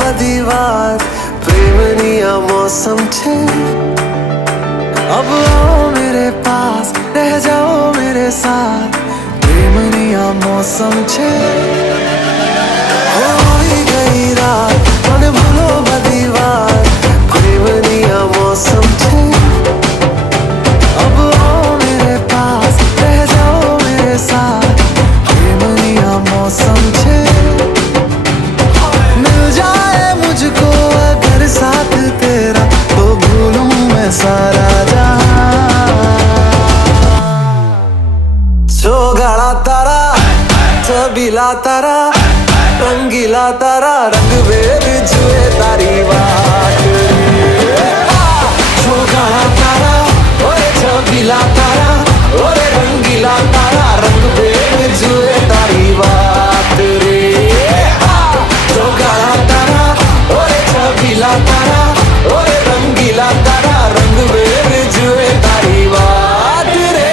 બધી વાત પ્રેમની આ मौसम છે अब आओ मेरे पास रह जाओ मेरे साथ प्रेमनी आ मौसम छे होई गई रात मन भूलो बधी बात प्रेमनी आ मौसम छे अब आओ मेरे पास रह जाओ मेरे साथ प्रेमनी आ मौसम छे मिल जाए मुझको अगर साथ तेरा तो भूलूं मैं सारा गाड़ा तारा छबीला तारा रंगीला तारा रंग वेद जुए तारी बात गाड़ा तारा ओरे छबीला तारा ओरे रंगीला तारा रंग वेद जुए तारी बात रे गाड़ा तारा ओरे छबीला तारा ओरे रंगीला तारा रंग वेद जुए तारी बात रे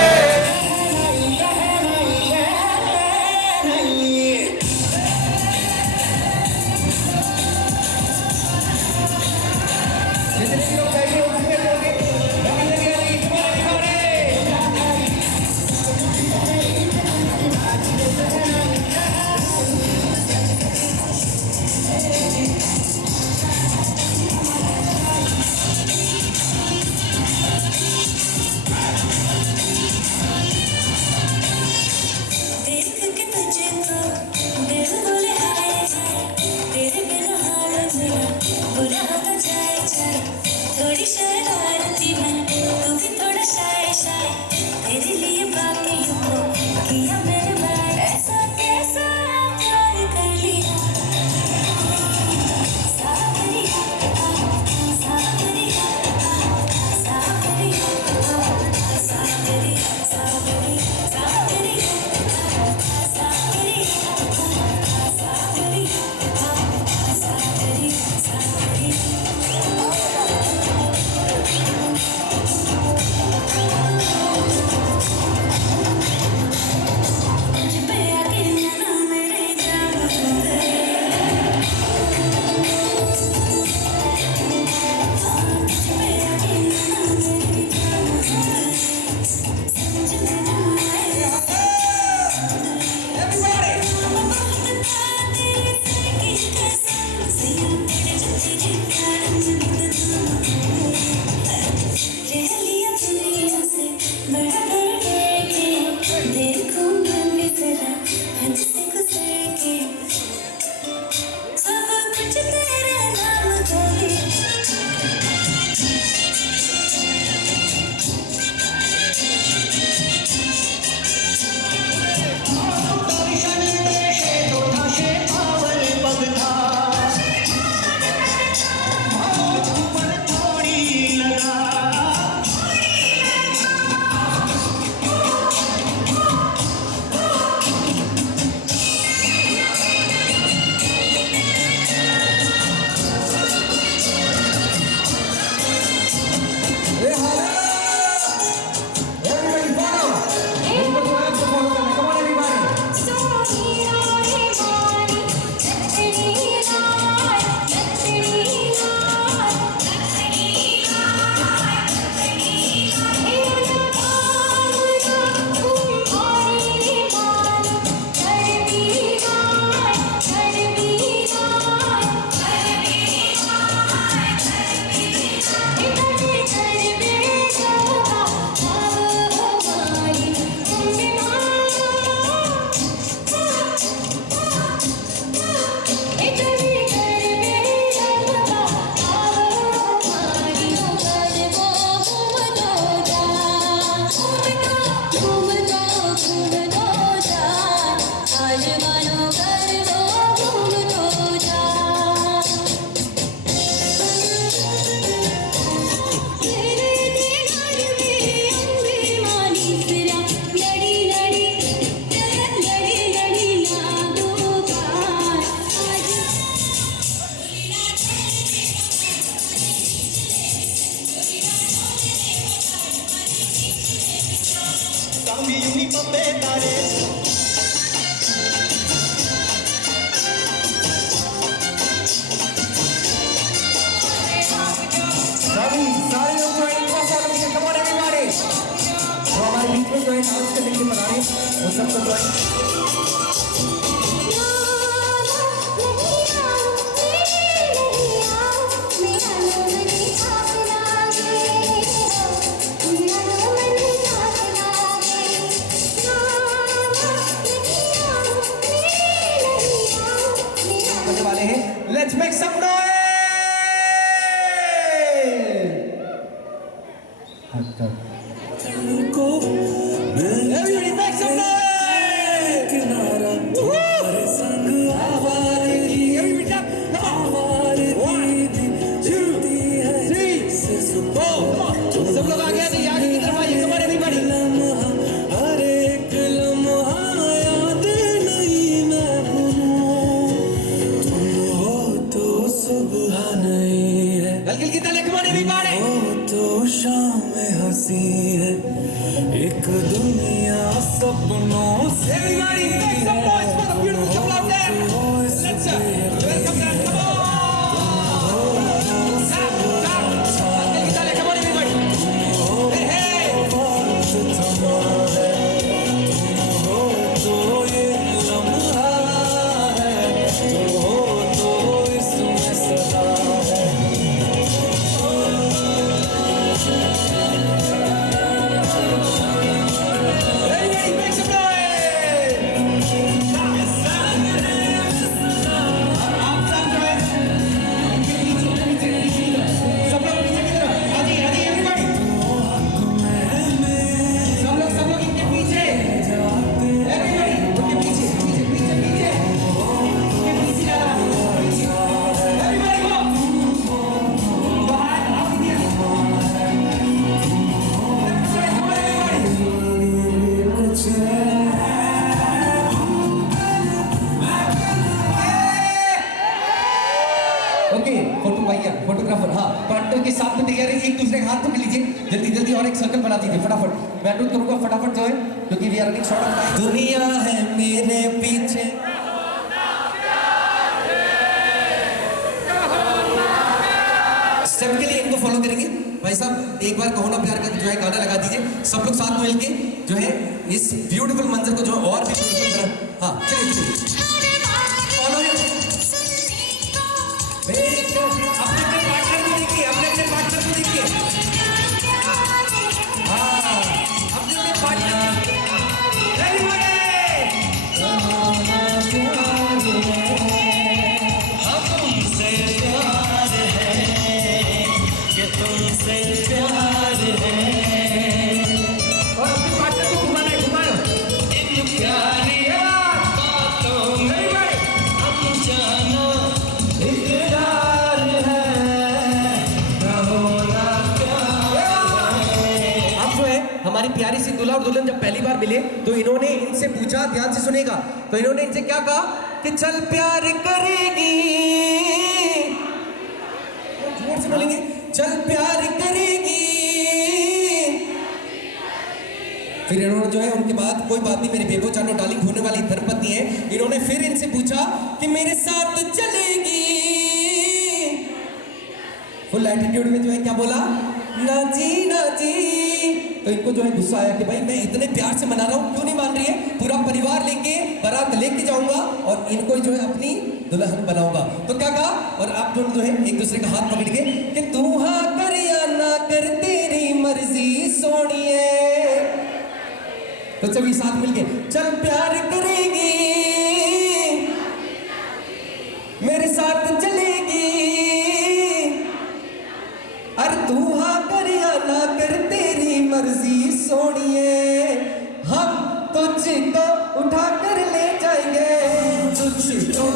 थोड़ी शरारती मैं तू भी थोड़ा शाय शाय तेरे लिए बाकियों को किया मैंने बार ऐसा कैसा प्यार कर लिया सावरिया सावरिया सावरिया सावरिया सावरिया में जो है डांस करने के लिए बना रहे हैं वो सबको जो है करने वाले हैं। Let's make some noise. Everybody make some noise! Everybody jump! Come on! 1, 2, 3, 4. सब लोग आगे आते आगे की तरफ आइए। Come on everybody! हर एक लम्हा याद नहीं मैं भूलूं, तुम हो तो सुबह नहीं है। हल्की की ताली। Come on everybody! हो तो शाम हंसी है, एक दुनिया सपनों से। Everybody make some noise for the beautiful couple out there. Let's welcome them. Come on. Come on everybody. Hey hey. Photographer हाँ पार्टनर के साथ में तैयार है। एक दूसरे के हाथ में लीजिए जल्दी जल्दी और एक सर्कल बना दीजिए फटाफट। मैं अनुरोध करूंगा फटाफट जो है क्योंकि we are running short of time. दुनिया है मेरे पीछे स्टेप के लिए इनको फॉलो करेंगे। भाई साहब एक बार कहो ना प्यार का जो है गाना लगा दीजिए सब लोग साथ मिलके जो है इस ब्यूटीफुल मंजर को जो और भी हाँ चलिए चलिए अपने पार्टनर को देखिए अपने पार्टनर को देखिए हाँ अपने पार्टनर हमसे प्यार है कि तुमसे प्यार है और अपने पार्टनर को घुमाना है घुमाना इन प्यारी बातों में हम जानो हमारी प्यारी सी दूल्हा और दुल्हन जब पहली बार मिले तो इन्होंने इनसे पूछा, ध्यान से सुनेगा, तो इन्होंने इनसे क्या कहा कि चल प्यार करेगी, जोर से बोलेंगे चल प्यार करेगी। फिर इन्होंने जो है उनके बाद कोई बात नहीं मेरी बेबो चानो डार्लिंग होने वाली धर्मपत्नी है, इन्होंने फिर इनसे पूछा कि मेरे साथ चलेगी। फुल एटीट्यूड में जो है क्या बोला ना जी ना जी। तो इनको जो है गुस्सा आया कि भाई मैं इतने प्यार से मना रहा हूँ क्यों नहीं मान रही है। पूरा परिवार लेके बारात लेके जाऊंगा और इनको जो है अपनी दुल्हन बनाऊंगा। तो क्या कहा और आप दोनों जो है एक दूसरे का हाथ पकड़ के कि तू हाँ कर या ना कर तेरी मर्जी सोनिए। तो सभी साथ मिलके चल प्यार करेगी मेरे साथ चलेगी। अरे तू हाँ कर या ना कर तेरी मर्जी सोनिए। हम तुझको उठा कर ले जाएंगे तुझको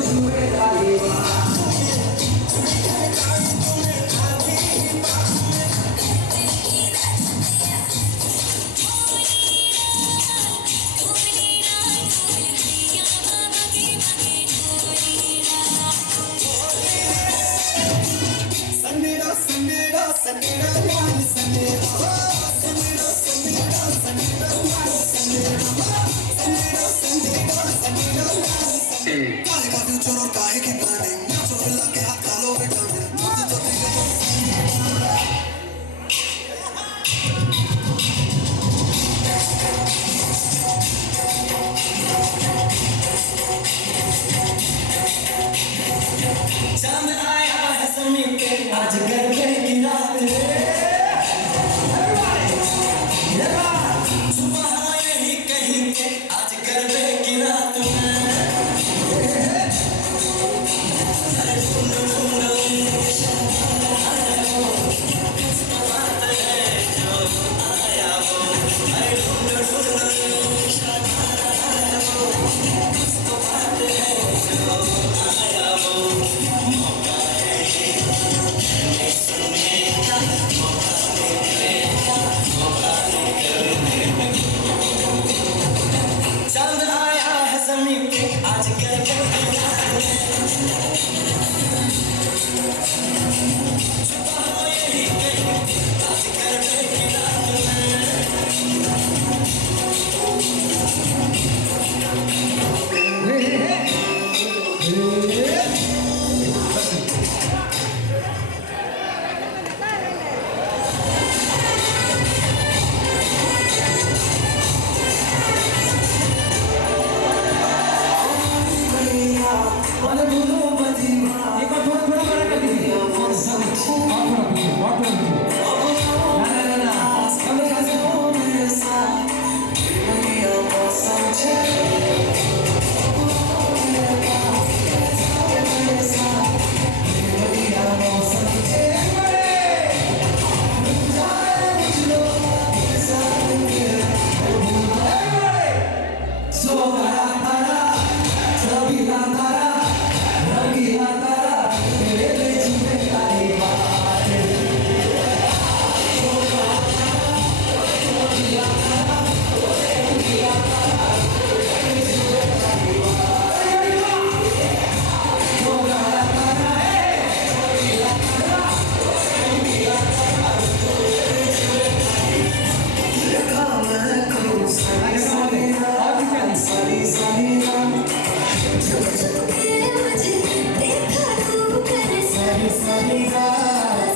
बनेगा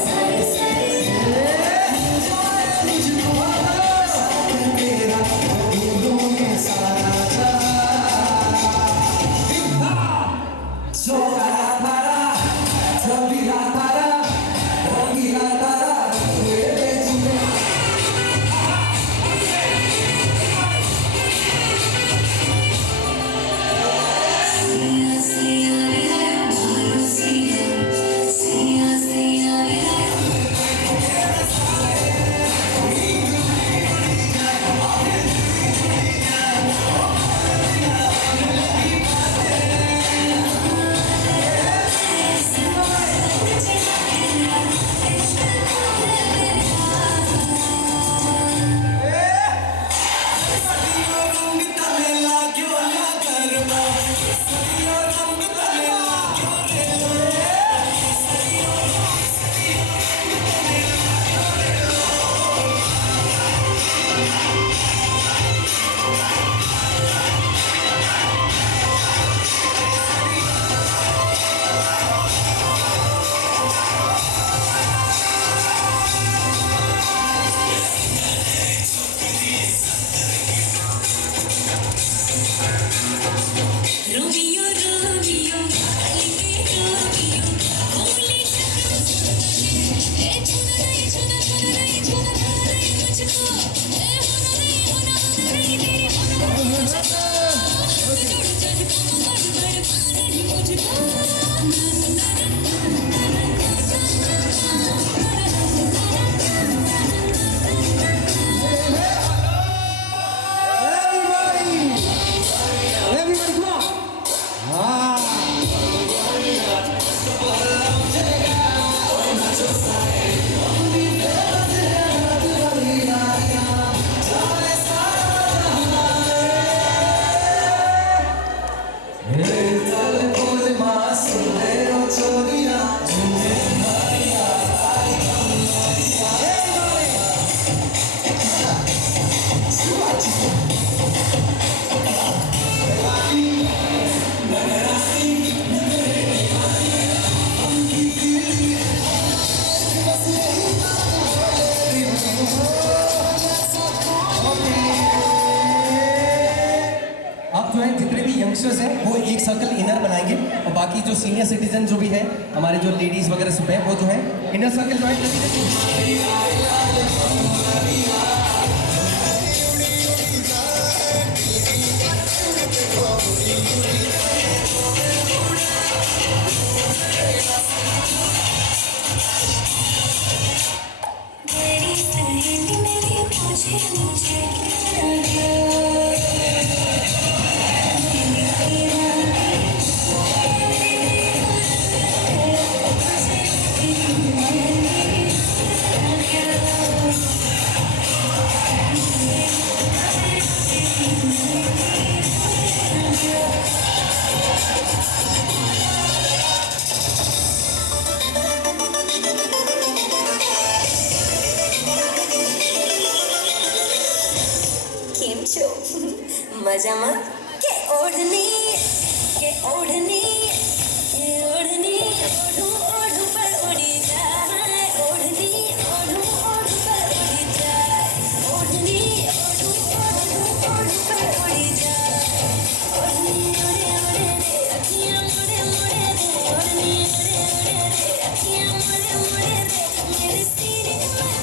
सारे सारे तेरा भूलूंगी सारा सोरा तारा रंगीला तारा रंगीला तारा मेरे जीवन रोमियो रोमियो रोमियो बोली ए छुना मुझको ए होना नहीं तेरे होना मुझको जोड़ जन को मर मुझको Everybody, come on! Ah! अब जो है जितने भी यंगस्टर्स हैं वो एक सर्कल इनर बनाएंगे और बाकी जो सीनियर सिटीजन जो भी है हमारे जो लेडीज वगैरह सब है वो जो है इनर सर्कल ज्वाइन कर मेरी सहेली मेरी मुझे मुझे કેમ છો મજામાં કે ઓઢની ઓઢું ઓઢું પર ઉડી જાય ઓઢની ઓઢું ઓઢું પર ઉડી જાય ઓઢની ઓઢું ઓઢું પર ઉડી જાય ઓઢની ઉડે ઉડે રે અખિયાँ મુડે મુડે રે ઓઢની ઉડે ઉડે રે અખિયાँ મુડે મુડે રે મેરે सीने में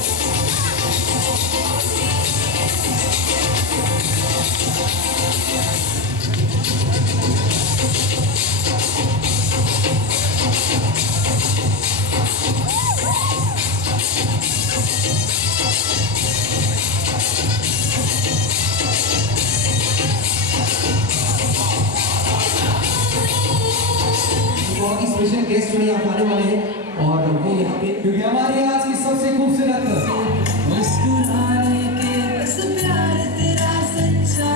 बहुत ही स्पेशल गेस्ट जो यहाँ आने वाले हैं और वो यहाँ पे क्योंकि हमारी आज की सबसे खूबसूरत मुस्कुराने के बस प्यार तेरा सच्चा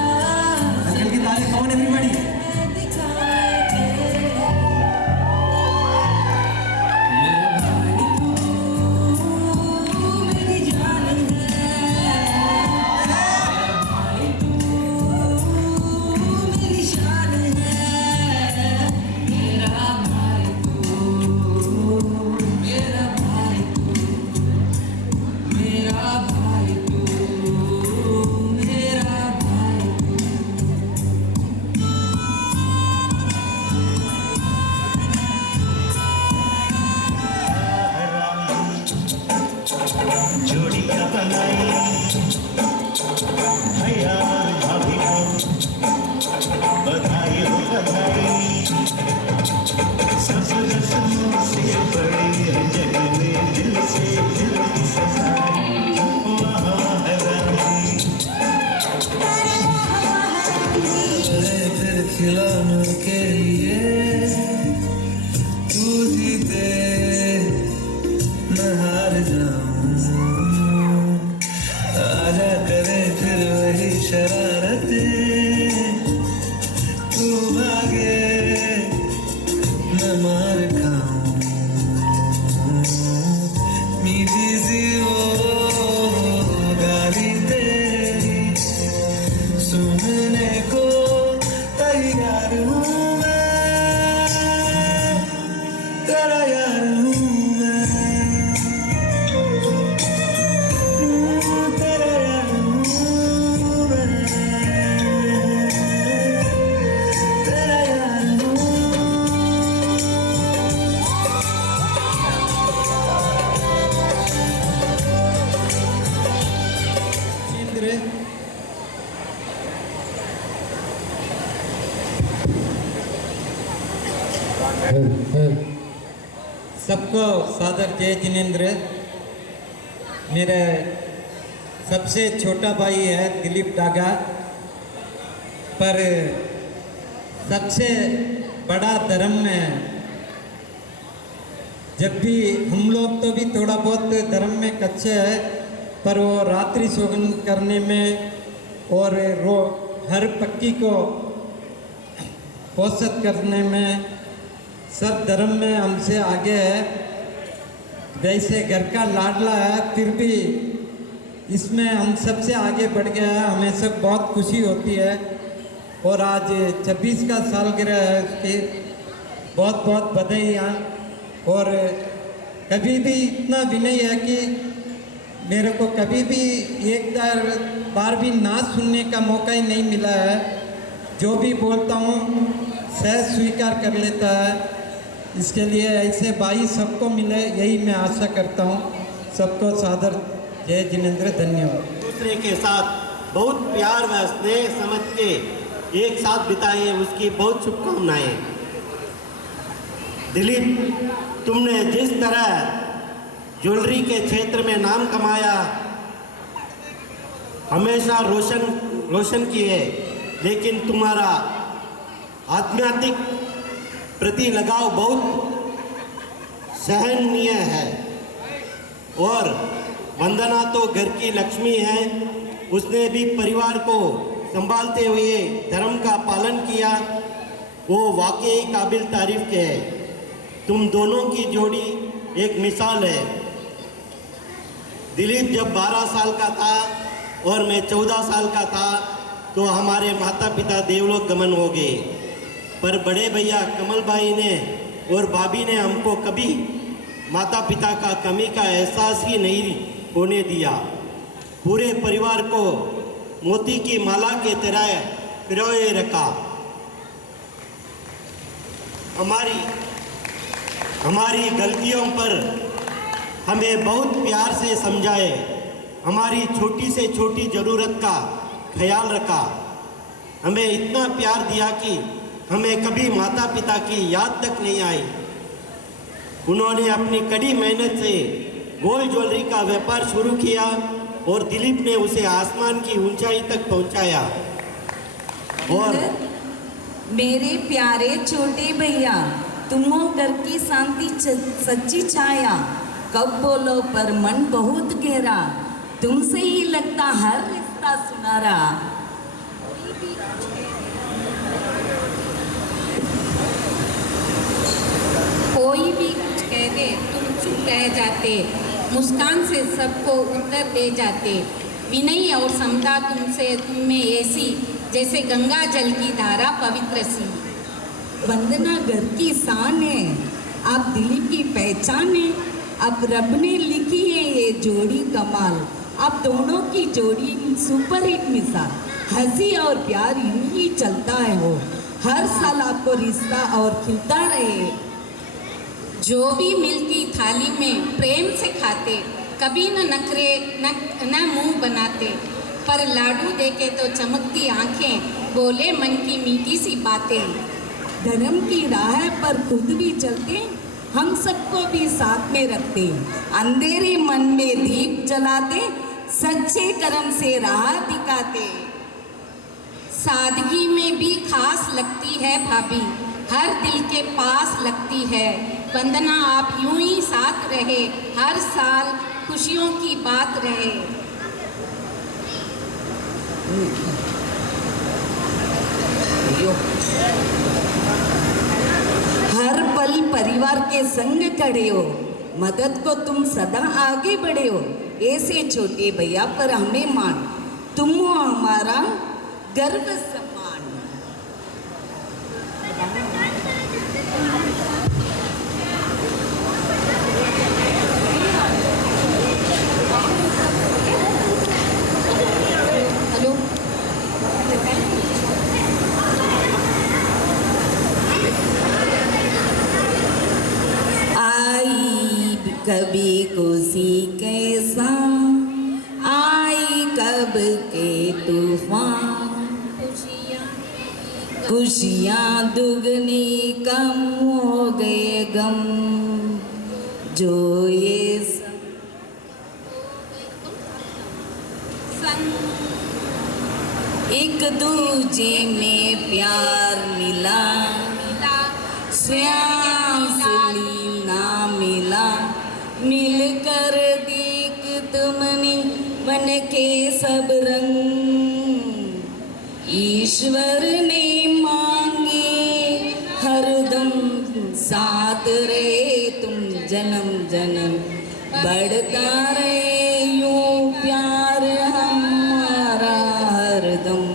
अंकल की तारीफ कौन एवरीबॉडी दिखाए थे मेरी जान है मेरी शान है मेरा भाई तू मेरा भैया भाभी को बधाई हो बधाई। ससुर ससुर से बड़ी है जग में दिल से दिल की सगाई। वहाँ है रानी फिर खिलौनों के लिए तू जीते मैं हार जाऊं। आजा करे फिर वही शरारतें, तू भागे मैं मार खाऊं। मीठी सी वो गाली तेरी सुनने को तैयार हूँ मैं, तेरा यार हूँ मैं, तेरा यार हूँ मैं, तेरा यार हूँ। इंद्र सबको सादर जय जिनेंद्र। मेरा सबसे छोटा भाई है दिलीप डागा, पर सबसे बड़ा धर्म में जब भी हम लोग तो भी थोड़ा बहुत धर्म में कच्चे है, पर वो रात्रि शोभन करने में और हर पक्की को पोषित करने में सब धर्म में हमसे आगे है। वैसे घर का लाडला है, फिर भी इसमें हम सबसे आगे बढ़ गया है। हमें सब बहुत खुशी होती है। और आज 26 का सालगिरह है उसकी, बहुत बहुत बधाइयाँ। और कभी भी इतना विनय है कि मेरे को कभी भी एक बार भी ना सुनने का मौका ही नहीं मिला है। जो भी बोलता हूँ सहज स्वीकार कर लेता है। इसके लिए ऐसे भाई सबको मिले, यही मैं आशा करता हूँ। सबको सादर जय जिनेंद्र, धन्यवाद। दूसरे के साथ बहुत प्यार व स्नेह समझ के एक साथ बिताए, उसकी बहुत शुभकामनाएं। दिलीप, तुमने जिस तरह ज्वेलरी के क्षेत्र में नाम कमाया, हमेशा रोशन किए, लेकिन तुम्हारा आध्यात्मिक प्रति लगाव बहुत सहनीय है। और वंदना तो घर की लक्ष्मी है, उसने भी परिवार को संभालते हुए धर्म का पालन किया, वो वाकई काबिल तारीफ के है। तुम दोनों की जोड़ी एक मिसाल है। दिलीप जब 12 साल का था और मैं 14 साल का था तो हमारे माता पिता देवलोक गमन हो गए, पर बड़े भैया कमल भाई ने और भाभी ने हमको कभी माता पिता का कमी का एहसास ही नहीं होने दिया। पूरे परिवार को मोती की माला के तरह पिरोए रखा। हमारी गलतियों पर हमें बहुत प्यार से समझाए, हमारी छोटी से छोटी ज़रूरत का ख्याल रखा, हमें इतना प्यार दिया कि हमें कभी माता पिता की याद तक नहीं आई। उन्होंने अपनी कड़ी मेहनत से गोल्ड ज्वेलरी का व्यापार शुरू किया और दिलीप ने उसे आसमान की ऊंचाई तक पहुंचाया। और मेरे प्यारे छोटे भैया, तुम हो घर की शांति सच्ची छाया। कब बोलो पर मन बहुत गहरा, तुमसे ही लगता हर रिश्ता सुनारा। कोई भी कुछ कह दे तुम चुप रह जाते, मुस्कान से सबको उत्तर दे जाते। विनय और समता तुम में ऐसी जैसे गंगा जल की धारा पवित्र सी। वंदना घर की शान है, आप दिलीप की पहचान है। अब रब ने लिखी है ये जोड़ी कमाल, अब दोनों की जोड़ी सुपरहिट मिसाल। हंसी और प्यार यूं ही चलता है वो, हर साल आपको रिश्ता और खिलता रहे। जो भी मिलती थाली में प्रेम से खाते, कभी न नखरे न मुंह बनाते, पर लाडू देके तो चमकती आंखें, बोले मन की मीठी सी बातें। धर्म की राह पर खुद भी चलते, हम सबको भी साथ में रखते, अंधेरे मन में दीप जलाते, सच्चे कर्म से राह दिखाते। सादगी में भी खास लगती है भाभी, हर दिल के पास लगती है। वंदना आप यूं ही साथ रहे, हर साल खुशियों की बात रहे। हर पल परिवार के संग खड़े हो, मदद को तुम सदा आगे बढ़े हो। ऐसे छोटे भैया पर हमें मान, तुम हो हमारा गर्व सम्मान। हेलो, आई कभी खुशी कैसा, आई कब के तूफान, खुशियाँ दुगनी कम हो गए गम, जो ये एक दूजे में प्यार मिला, श्याम सुली ना मिला, मिलकर देख तुमने बन के सब रंग, ईश्वर ने मांगे हरदम साथ रहे तुम जन्म जन्म, बढ़ता रहे यूं प्यार हमारा हरदम।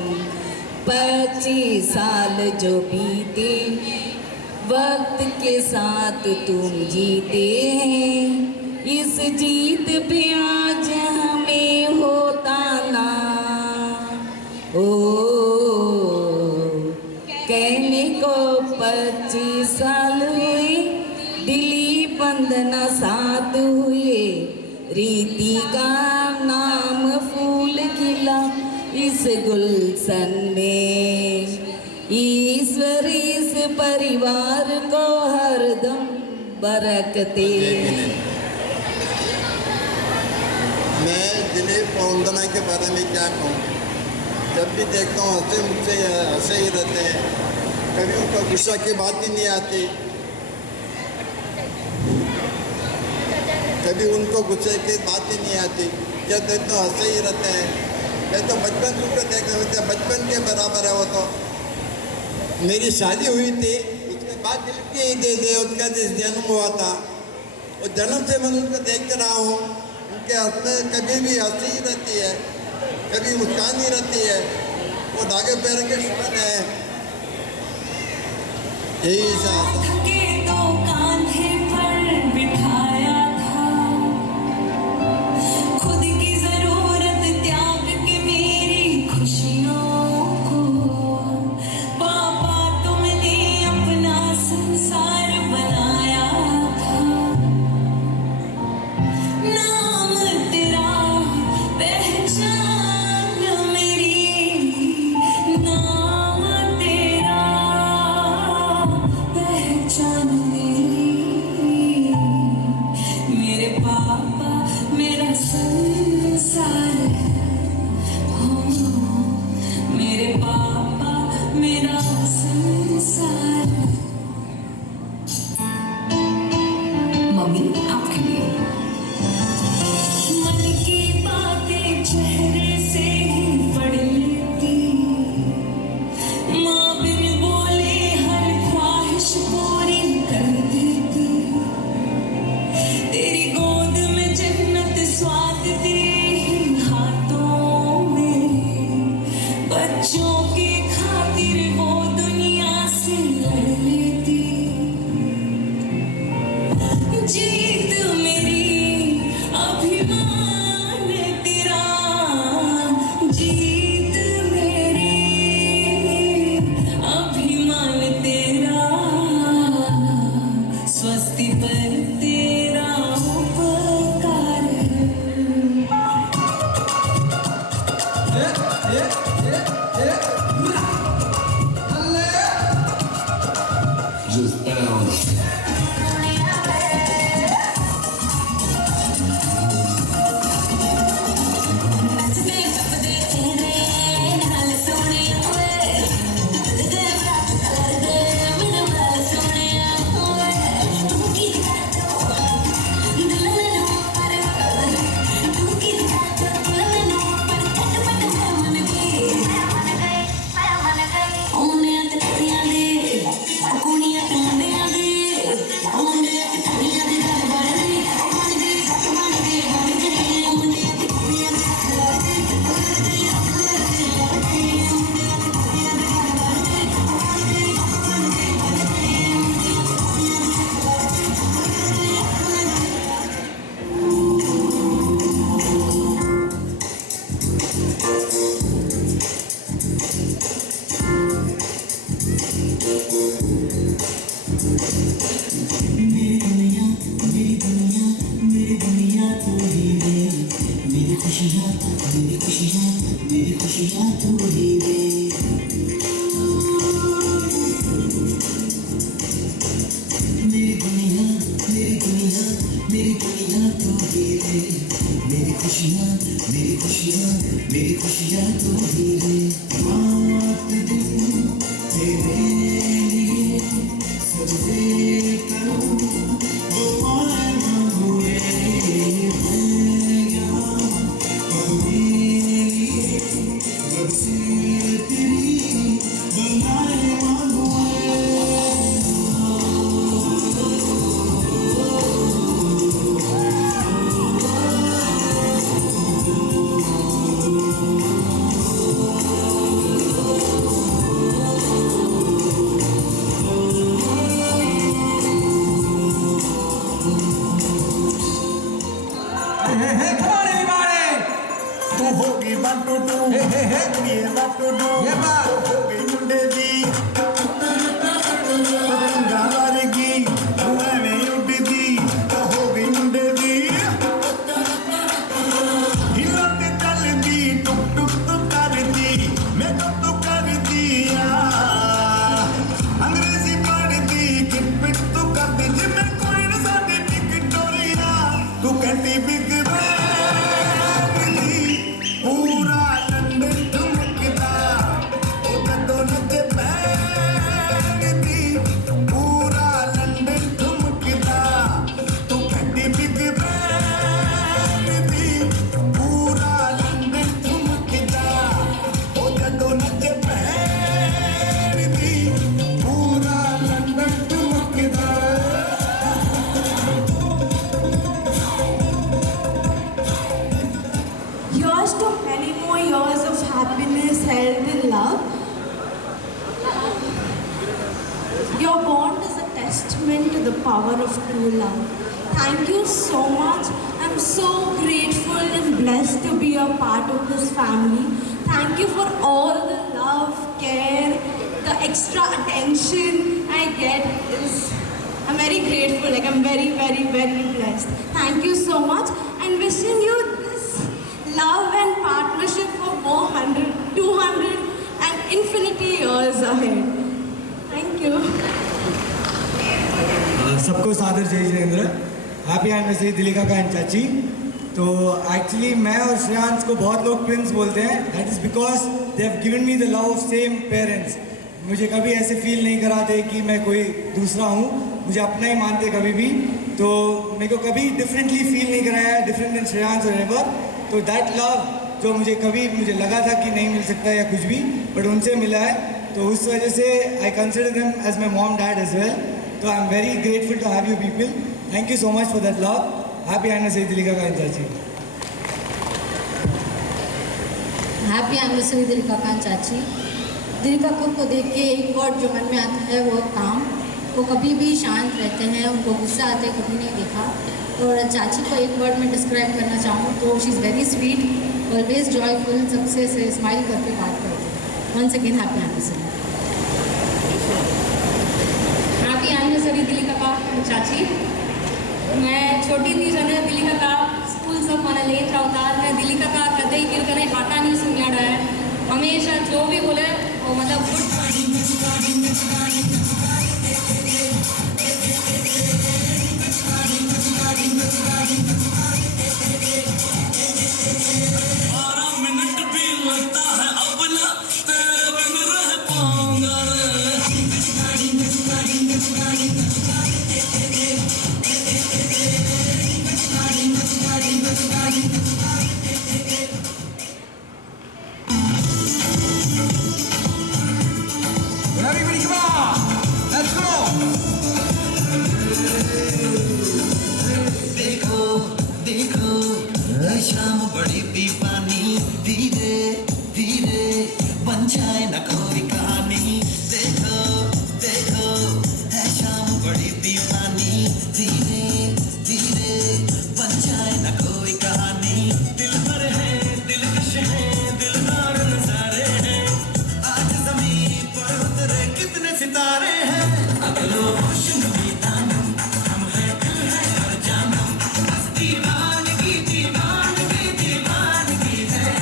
25 साल जो बीते वक्त के साथ तुम जीते हैं, इस जीत पे आज हमें होता ना ओ, कहने को 25 साल हुए, दिलीप वंदना साथ हुए, रीति का नाम फूल खिला इस गुलशन में, ईश्वर इस परिवार को हरदम बरकते। मैं दिलीप और वंदना के बारे में क्या कहूँ, जब भी देखता हूँ हंसे मुझसे हंसे ही रहते हैं, कभी उनको गुस्सा की बात ही नहीं आती, कभी उनको गुस्से की बात ही नहीं आती, जब देखता हूँ हंसे ही रहते हैं। मैं तो बचपन से उनको देखते रहते, बचपन के बराबर है वो तो। मेरी शादी हुई थी, उसके बाद दिलीप की ही दे उसका जन्म हुआ था, और जन्म से मैं उनको देखते रहा हूँ। उनके हाथ में कभी भी हंसी ही रहती है, कभी मुस्कान ही रहती है, वो धागे पैर के शुक्र है। यही के तो कांधे पर बिठाया था, खुद की जरूरत त्याग के मेरी खुशियों को, पापा तुमने अपना संसार बनाया था, नाम तेरा पहचान मेरी, नाम तेरा पहचान मेरी, मेरे पापा मेरा संसार हो, मेरे पापा मेरा संसार। मम्मी आपके लिए मन की बातें चेहरे से ही पढ़ लेती, माँ बिन बोले हर ख्वाहिश पूरी कर देती, तेरी गोद में जन्नत स्वाद तेरे ही हाथ तू ही रे, मेरी खुशियाँ मेरी खुशियाँ तू ही रे। रात दिन तेरे लिए सबसे करूँ दुआएं मांगू रे। मैं यहाँ मेरे लिए रब से तेरी दुआएं मांगू रे। Come on, everybody! तू होगी वन टू टू, ये वन टू टू, ये बात। तू होगी मुंडे दी पतंगा वारगी, धुएं में उड़दी, तू होगी मुंडे दी हिलते चलदी, टुक टुक टुक करदी, मैं तो कर दिया अंग्रेजी पढ़दी, किट पिट तू करदी, जिम्मे कोई न सादी विक्टोरिया, तू कहती बिग पूरा लंदन ठुमकदा, ओ जदों नचे बैंड दी, पूरा लंदन ठुमकदा, तू कहती बिग बैंड दी, पूरा लंदन ठुमकदा, ओ जदों नचे बैंड दी, पूरा London ठुमकदा। Here's to many more years of happiness, health, and love. Your bond is a testament to the power of true love. Thank you so much. I'm so grateful and blessed to be a part of this family. Thank you for all the love, care, the extra attention I get. I'm very grateful. Like, I'm very, very, very blessed. Thank you so much, and wishing you love and partnership for more 100, 200 and infinity years ahead. Thank you. सबको सादर जय Jinendra. Happy anniversary Dilika का and चाची। तो actually मैं और श्रेयांश को बहुत लोग ट्विंस बोलते हैं। That is because they have given me the love of same parents. मुझे कभी ऐसे फील नहीं कराते कि मैं कोई दूसरा हूँ, मुझे अपना ही मानते कभी भी। तो मेरे को कभी डिफरेंटली फील नहीं कराया, डिफरेंट देन श्रेयांश और एवर। तो दैट लव जो मुझे लगा था कि नहीं मिल सकता या कुछ भी, बट उनसे मिला है। तो उस वजह से I consider them as my mom dad as well. तो I am very grateful to have you people. Thank you so much for that love. Happy anniversary Dilika का चाची। हैप्पी एनिवर्सरी दिलीका का चाची। दिलीका को देख के एक वर्ड जो मन में आता है वो काम। वो कभी भी शांत रहते हैं, उनको गुस्सा आते कभी नहीं देखा। और चाची को एक वर्ड में डिस्क्राइब करना चाहूँ तो she is very sweet, always joyful, सबसे से स्माइल करके बात करते हैं। Once again happy anniversary. Happy anniversary Dilika का चाची। मैं छोटी थी जने दिलीका का स्कूल सब मन ले अवतार में दिलीका का कदई गिर करे हाथा नहीं सुनियाड़ा है। हमेशा जो भी बोले वो मतलब good Everybody come on! Let's go! देखो देखो शाम बड़ी दीवानी, धीरे धीरे बन जाए न कोई कहानी। देखो देखो है शाम बड़ी दीवानी, धीरे धीरे बन जाए न कोई कहानी। दिल भर है, दिलकश है, दिलदार नजारे हैं। आज ज़मीन पर उतरे कितने सितारे हैं। अगलो होश नबी दानम, हम हैं दिल है हर जानम। बस दीवानगी दीवानगी दीवानगी है,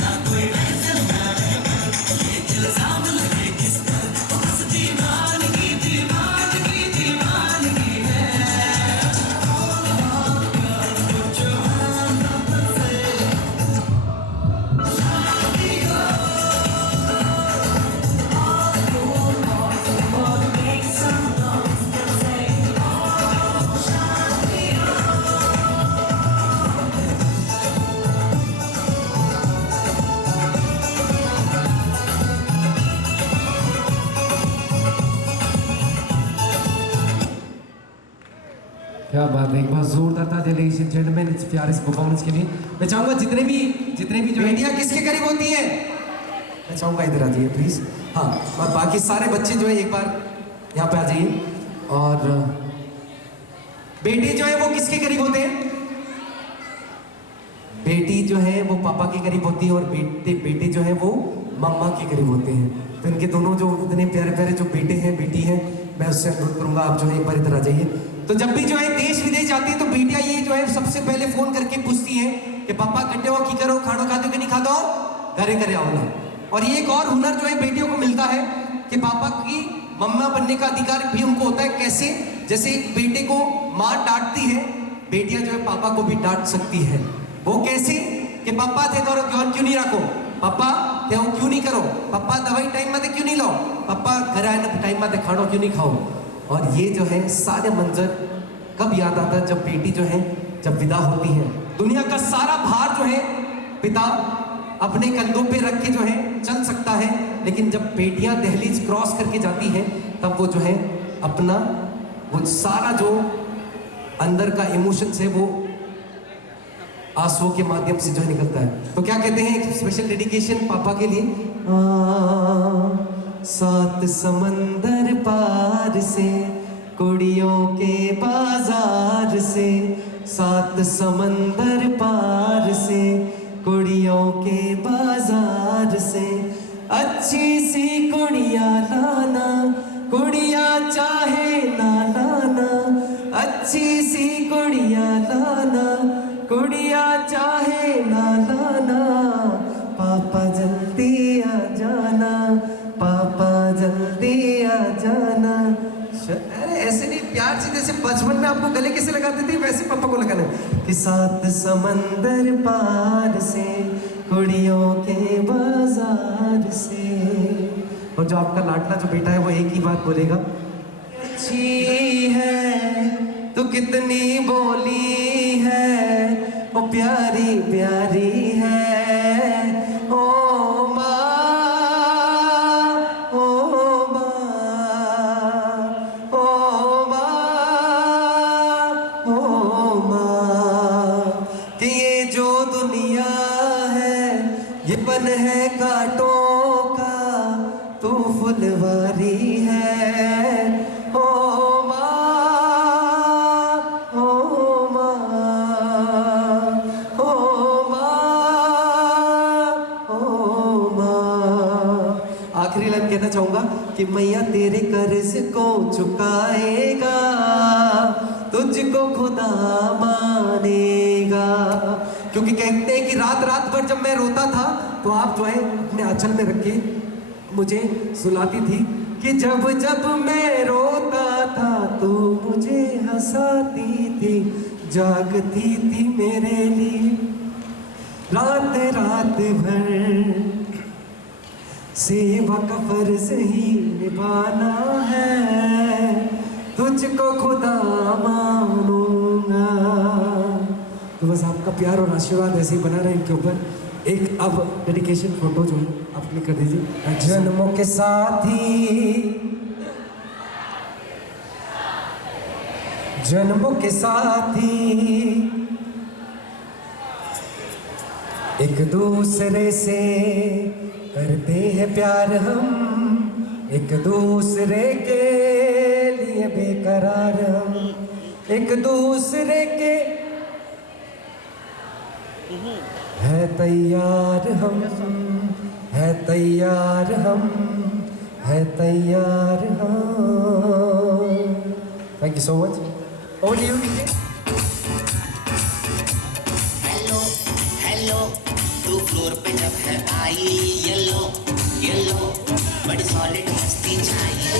ना कोई वैसे ना है, ये इल्ज़ाम बात है, एक बार जोरदार तालियां लेडीज एंड जेंटलमैन इस प्यारे से परफॉर्मेंस के लिए। मैं चाहूंगा जितने भी जो बेटियां किसके करीब होती हैं, मैं चाहूंगा इधर आ जाइए प्लीज। हाँ, और बाकी सारे बच्चे जो है एक बार यहाँ पे आ जाइए। और बेटे जो है वो किसके करीब होते हैं? बेटी जो है वो पापा के करीब होती है और बेटे जो है वो मम्मा के करीब होते हैं। तो इनके दोनों जो इतने प्यारे प्यारे जो बेटे हैं बेटी हैं, मैं उससे अनुरोध करूंगा आप जो है एक बार इधर आ जाइए। तो जब भी जो है देश विदेश जाती है तो बेटियां ये जो है सबसे पहले फोन करके पूछती हैं कि पापा कट्टे हो की करो, खाना खाते हो कि नहीं खाता हो, घरे घरे आओ ना। और ये एक और हुनर जो है बेटियों को मिलता है कि पापा की मम्मा बनने का अधिकार भी उनको होता है। कैसे? जैसे एक बेटे को माँ डांटती है, बेटियां जो है पापा को भी डांट सकती है। वो कैसे? कि पापा थे करो क्यों नहीं रखो, पापा थे क्यों नहीं करो, पापा दवाई टाइम में क्यों नहीं लाओ, पापा घर आए ना टाइम में खाना क्यों नहीं खाओ। और ये जो है सारे मंजर कब याद आता है? जब बेटी जो है जब विदा होती है। दुनिया का सारा भार जो है पिता अपने कंधों पे रख के जो है चल सकता है, लेकिन जब बेटियां दहलीज क्रॉस करके जाती हैं तब वो जो है अपना वो सारा जो अंदर का इमोशंस है वो आंसुओं के माध्यम से जो है निकलता है। तो क्या कहते हैं, एक स्पेशल डेडिकेशन पापा के लिए। सात समंदर पार से कुड़ियों के बाजार से, सात समंदर पार से कुड़ियों के बाजार से, अच्छी सी कुड़िया लाना, कुड़िया चाहे ना लाना, अच्छी सी कुड़िया लाना, कुड़िया चाहे ना लाना, पापा जल्दी आ जाना, पापा जल्दी आ जाना। अरे ऐसे नहीं, प्यार से जैसे बचपन में आपको गले कैसे लगाते थे वैसे पापा को लगाना कि सात समंदर पार से कुड़ियों के बाजार से। और जो आपका लाडला जो बेटा है वो एक ही बात बोलेगा, अच्छी है तो कितनी बोली है, ओ प्यारी प्यारी है, ओ माँ, ओ माँ, ओ माँ, ओ माँ। कि ये जो दुनिया है ये बन है कांटों का, तू फुलवारी है, ओ कहना चाहूंगा कि मैया तेरे कर्ज को चुकाएगा, तुझको खुदा मानेगा। क्योंकि कहते हैं कि रात रात भर जब मैं रोता था तो आप जो है अपने आंचल में रख के मुझे सुलाती थी कि जब जब मैं रोता था तो मुझे हंसाती थी, जागती थी मेरे लिए रात रात भर, सेवा का फर्ज ही निभाना है, तुझको खुदा मानूंगा। तो बस आपका प्यार और आशीर्वाद ऐसे ही बना रहे इनके ऊपर। एक अब डेडिकेशन फोटो जो आप क्लिक कर दीजिए। जन्मों के साथी, जन्मों के साथी, एक दूसरे से करते हैं प्यार हम, एक दूसरे के लिए बेकरार हम, एक दूसरे के है तैयार हम, है तैयार हम, है तैयार हम। Thank you so much. Over to you. Hello hello, टू फ्लोर पे जब है आई येलो येलो, बड़ी सॉलिड मस्ती चाहिए।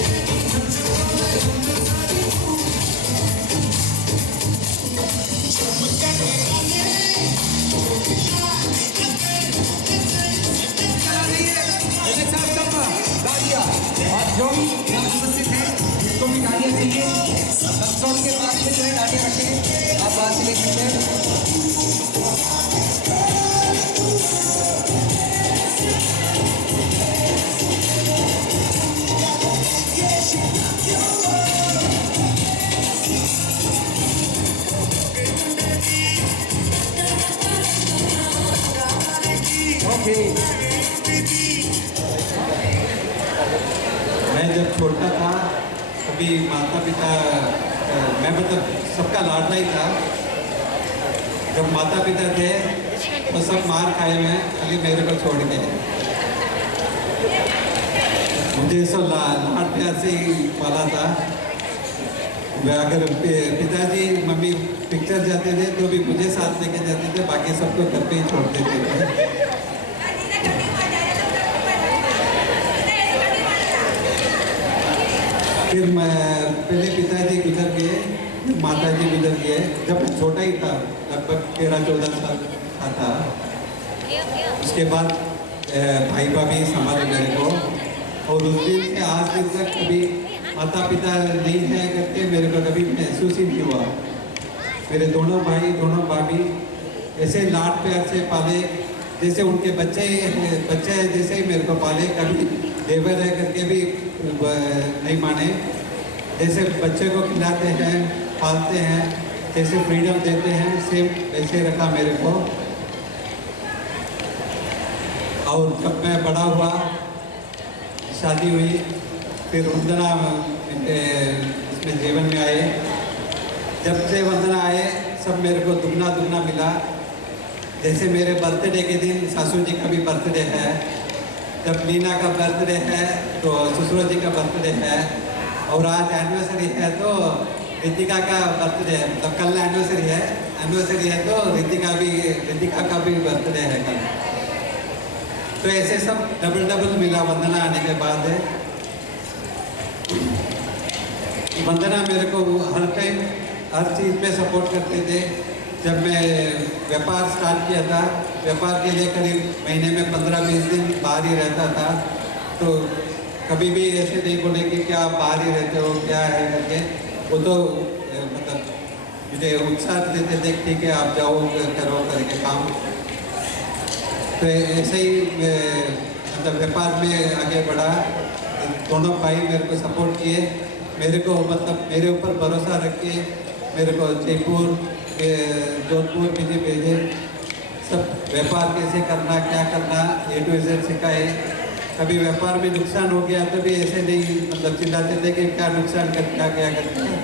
और जो भी यहाँ उपस्थित है जिसको भी गाड़ियाँ चाहिए कंट्रोल के पास में जो है गाड़ियाँ रखें, आप बाहर से ले सकते हैं। ओके। मैं जब छोटा था कभी माता पिता मैं मतलब सबका लाडला ही था। जब माता पिता थे तो सब मार खाए हुए हैं, खाली मेरे को छोड़ के। मुझे सब लाड प्यार से ही पाला था। मैं अगर पिताजी मम्मी पिक्चर जाते थे तो भी मुझे साथ लेके जाते थे, बाकी सबको घर पे ही छोड़ देते थे। फिर मैं पहले पिताजी गुजर गए, माताजी गुजर गए। जब मैं छोटा ही था, लगभग 13-14 साल का था। उसके बाद भाई भाभी संभाले मेरे को, और उस दिन से आज दिन तक कभी माता पिता नहीं है करके मेरे को कभी महसूस ही नहीं हुआ। मेरे दोनों भाई दोनों भाभी ऐसे लाड प्यार से पाले जैसे उनके बच्चे जैसे ही मेरे को पाले। कभी देवर है करके भी नहीं माने। जैसे बच्चे को खिलाते हैं पालते हैं, जैसे फ्रीडम देते हैं, सेम वैसे रखा मेरे को। और जब मैं बड़ा हुआ, शादी हुई, फिर वंदना इसमें जीवन में आए। जब से वंदना आए सब मेरे को दुगना दुगना मिला। जैसे मेरे बर्थडे के दिन सासू जी का भी बर्थडे है, जब मीना का बर्थडे है तो ससुर जी का बर्थडे है, और आज एनिवर्सरी है तो रितिका का बर्थडे है। मतलब कल एनिवर्सरी है तो रितिका का भी बर्थडे है कल। तो ऐसे सब डबल मिला वंदना आने के बाद। वंदना मेरे को हर टाइम हर चीज़ में सपोर्ट करते थे। जब मैं व्यापार स्टार्ट किया था, व्यापार के लिए करीब महीने में 15-20 दिन बाहर ही रहता था, तो कभी भी ऐसे नहीं बोले कि क्या आप बाहर ही रहते हो, क्या है करके। वो तो मतलब मुझे उत्साह देते थे, ठीक है आप जाओ करो करके काम। तो ऐसे ही मतलब व्यापार में आगे बढ़ा। दोनों भाई मेरे को सपोर्ट किए, मेरे को मतलब मेरे ऊपर भरोसा रख के मेरे को जयपुर जोधपुर मुझे भेजे। सब व्यापार कैसे करना, क्या करना, A to Z सिखाए। कभी व्यापार में नुकसान हो गया तो भी ऐसे नहीं मतलब चिल्लाते थे कि क्या नुकसान कर क्या करते हैं,